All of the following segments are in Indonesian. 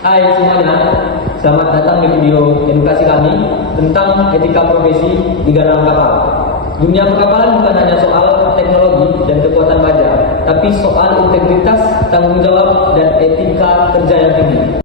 Hai semuanya, selamat datang di video edukasi kami tentang etika profesi di dalam kapal. Dunia perkapalan bukan hanya soal teknologi dan kekuatan baja, tapi soal integritas, tanggung jawab, dan etika kerja yang tinggi.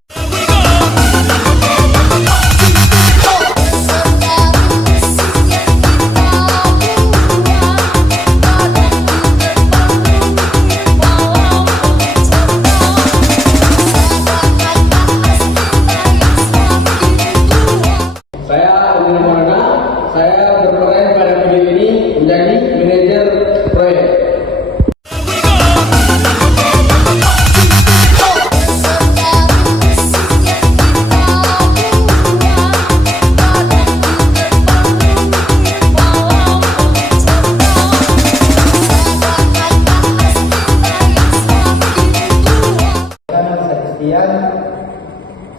Saya berperan pada video ini menjadi manajer proyek.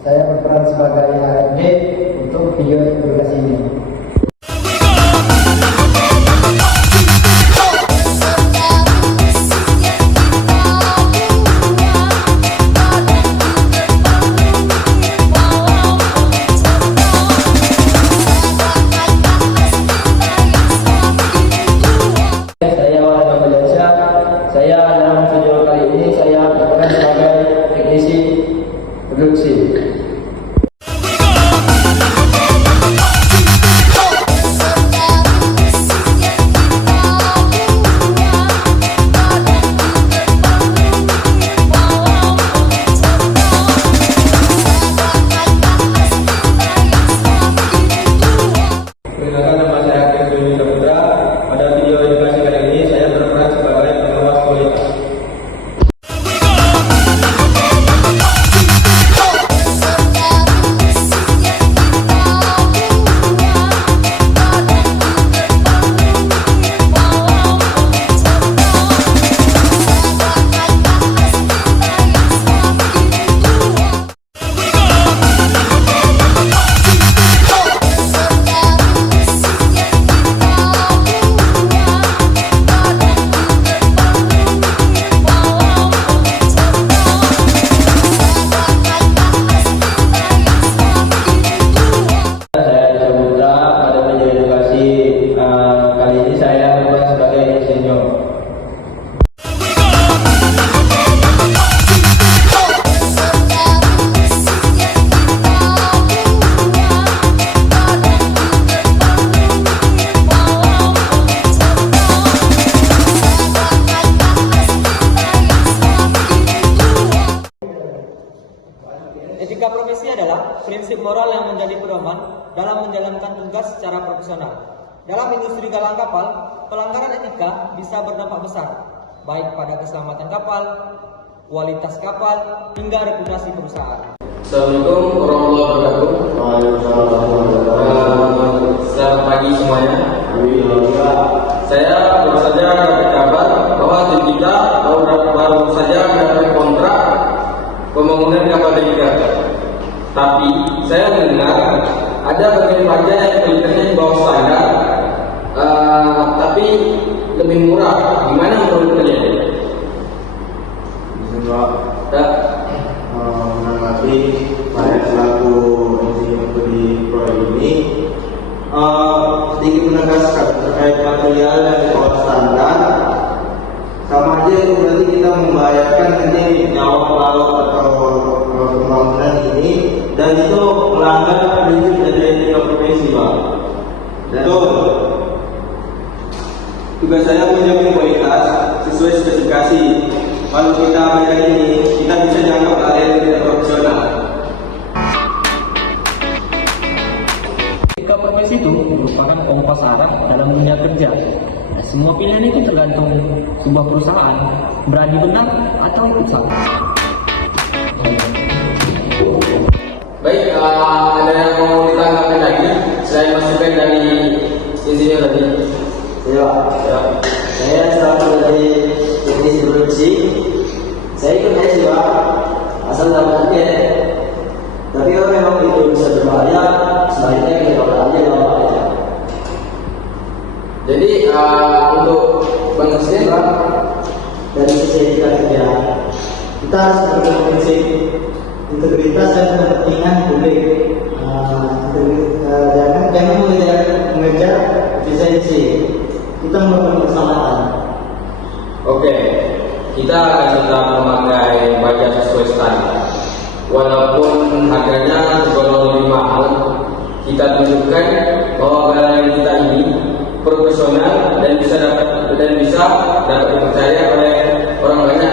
Saya berperan sebagai HRD untuk video edukasi ini. Saya dalam video kali ini saya berperan sebagai teknisi produksi. Perkenalkan, nama saya Kevin Putra. Pada video edukasi kali ini saya berperan sebagai pengawas kualitas. Etika profesi adalah prinsip moral yang menjadi pedoman dalam menjalankan tugas secara profesional. Dalam industri galang kapal, pelanggaran etika bisa berdampak besar, baik pada keselamatan kapal, kualitas kapal, hingga reputasi perusahaan. Assalamualaikum warahmatullahi wabarakatuh. Selamat pagi semuanya. Saya baru saja dapat kabar bahwa tim kita baru saja mendapat kontrak pembangunan kapal Delika. Tapi saya mendengar ada bagian pajak yang kualitasnya di bawah standar, tapi lebih murah. Gimana menurut kalian? Menanggapi saya selaku insinyur di proyek ini, sedikit menegaskan terkait material dan di bawah standar. Sama aja itu berarti kita membayarkan ini nyawa pelaut atau pembangunan ini, dan itu melanggar prinsip dari etika profesi, Pak. Betul. Tugas saya menjamin kualitas sesuai spesifikasi. Kalau kita bayar ini, kita bisa dianggap lalai dan tidak profesional. Etika profesi itu merupakan kompas arah dalam dunia kerja. Semua pilihan itu tergantung sebuah perusahaan berani benar atau ikut salah. Baik, ada yang mau ditanggapi lagi? Saya masukan dari insinyur tadi. Ya. Saya selaku dari teknisi produksi. Saya ikut aja sih, Pak, asal dapat tiket. Tapi kalau memang itu bisa berbahaya, sebaiknya kita aja bawa aja. Jadi untuk Bang Presiden, Pak, dari sisi etika kerja, kita harus berprinsip integritas dan kepentingan publik. Jangan mengejar efisiensi. Kita melakukan keselamatan. Oke, kita akan tetap memakai baja sesuai standar. Walaupun harganya tergolong lebih mahal, kita tunjukkan bahwa galangan kita ini profesional dan bisa dapat dipercaya oleh orang banyak.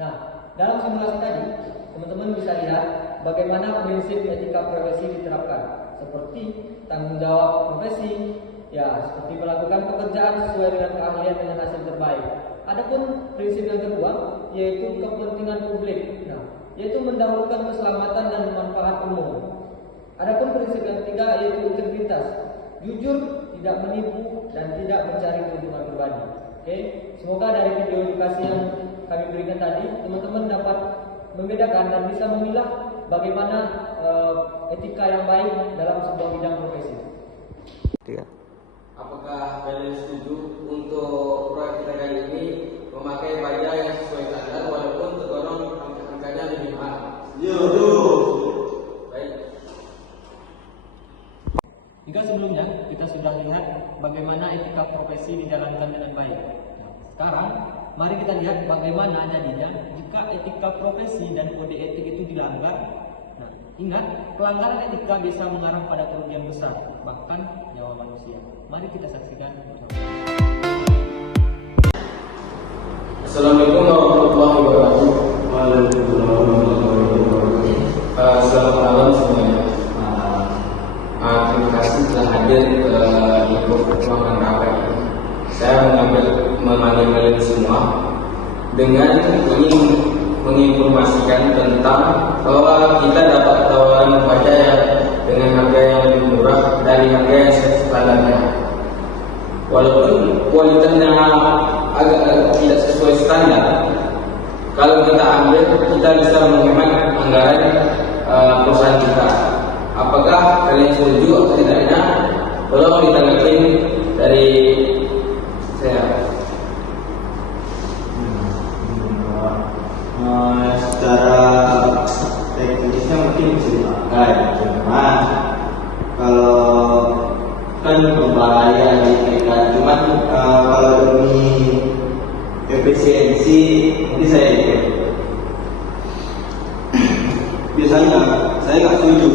Nah, dalam simulasi tadi, teman-teman bisa lihat bagaimana prinsip etika profesi diterapkan, seperti tanggung jawab profesi, ya seperti melakukan pekerjaan sesuai dengan keahlian dengan hasil terbaik. Adapun prinsip yang kedua yaitu kepentingan publik, yaitu mendahulukan keselamatan dan manfaat umum. Adapun prinsip yang ketiga yaitu integritas, jujur, tidak menipu dan tidak mencari keuntungan pribadi. Oke, semoga dari video edukasi yang kami berikan tadi teman-teman dapat membedakan dan bisa memilah bagaimana etika yang baik dalam sebuah bidang profesi. Apakah kalian setuju untuk proyek kita kali ini memakai baja yang sesuai standar walaupun tergolong angkanya lebih mahal? Baik. Jika sebelumnya kita sudah lihat bagaimana etika profesi dijalankan dengan baik. Sekarang mari kita lihat bagaimana jadinya jika etika profesi dan kode etik itu dilanggar. Ingat, pelanggaran etika bisa mengarah pada kerugian besar, bahkan nyawa manusia. Mari kita saksikan. Assalamualaikum warahmatullahi wabarakatuh. Selamat malam semuanya. Terima kasih telah hadir ke ruangan rapat ini. Saya memanggil kalian semua dengan ingin menginformasikan tentang bahwa kita dapat tawaran baja dengan harga yang lebih murah dari harga yang standarnya. Walaupun kualitasnya agak tidak sesuai standar, kalau kita ambil kita bisa menghemat anggaran perusahaan kita. Apakah kalian setuju atau tidaknya? Tolong ditanggapi dari saya. Secara teknisnya mungkin bisa dipakai, cuma kalau kan berbahaya kan. Cuma kalau demi efisiensi nanti saya ikut. Biasanya saya nggak setuju,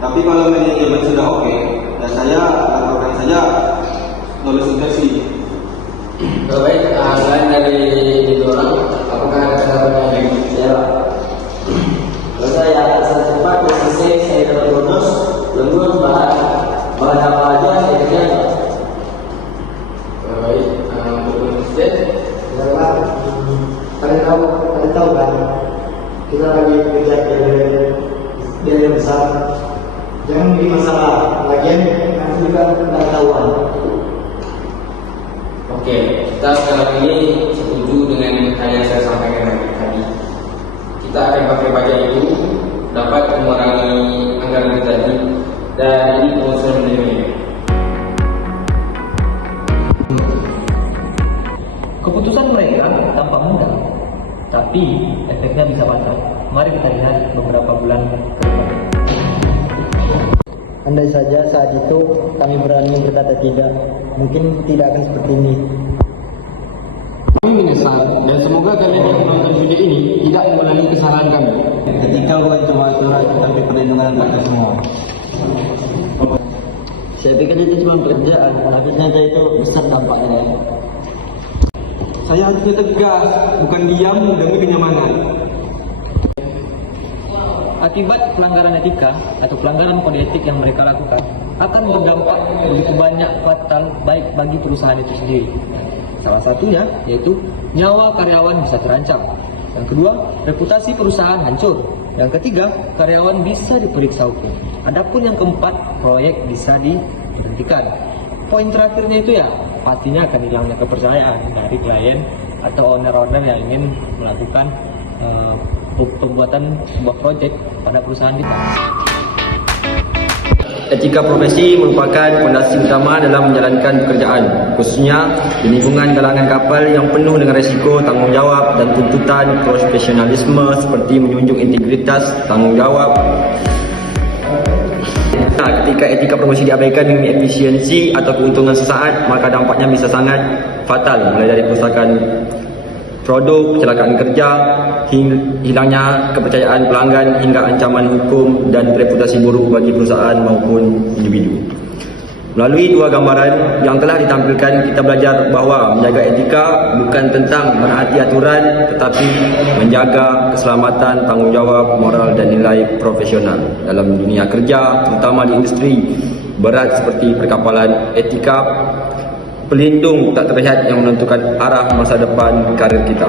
tapi kalau manajemen sudah oke, dan saya lakukan saja lulus inversi. Baik, selain dari itu orang, apakah ada catatan yang Ya, kalau saya cepat selesai saya dapat bonus, lembut bahan apa aja saya kerjakan. baik, untuk Universitas? Karena kalian tahu kan, kita lagi kerja biaya besar, jangan bikin masalah. Lagian nanti juga nggak tahuan. Oke, kita sekarang ini setuju dengan hal yang saya sampaikan tadi. Kita akan pakai baja itu dapat mengurangi anggaran kita tadi, dan ini proses menerima. Keputusan mereka tampak mudah, tapi efeknya bisa panjang. Mari kita lihat beberapa bulan ke depan. Andai saja saat itu kami berani berkata tidak, mungkin tidak akan seperti ini. Kami menyesal dan semoga kalian yang menonton video ini tidak mengulangi kesalahan kami. Ketika bukan cuma surat tapi perlindungan bagi semua. Saya pikir itu cuma kerjaan, tapi ternyata itu besar dampaknya. Saya harusnya tegas, bukan diam demi kenyamanan. Akibat pelanggaran etika atau pelanggaran kode etik yang mereka lakukan akan berdampak begitu banyak fatal baik bagi perusahaan itu sendiri. Salah satunya yaitu nyawa karyawan bisa terancam. Yang kedua, reputasi perusahaan hancur. Yang ketiga, karyawan bisa diperiksa hukum. Adapun yang keempat, proyek bisa diberhentikan. Poin terakhirnya itu ya, pastinya akan hilangnya kepercayaan dari klien atau owner-owner yang ingin melakukan pembuatan sebuah proyek pada perusahaan kita. Etika profesi merupakan fondasi utama dalam menjalankan pekerjaan, khususnya di lingkungan galangan kapal yang penuh dengan risiko, tanggungjawab dan tuntutan profesionalisme seperti menjunjung integritas, tanggungjawab. Ketika etika profesi diabaikan demi efisiensi atau keuntungan sesaat, maka dampaknya bisa sangat fatal, mulai dari kerusakan produk, kecelakaan kerja, hilangnya kepercayaan pelanggan hingga ancaman hukum dan reputasi buruk bagi perusahaan maupun individu. Melalui dua gambaran yang telah ditampilkan, kita belajar bahawa menjaga etika bukan tentang menaati aturan, tetapi menjaga keselamatan, tanggungjawab, moral dan nilai profesional dalam dunia kerja, terutama di industri berat seperti perkapalan. Etika pelindung tak terlihat yang menentukan arah masa depan karir kita.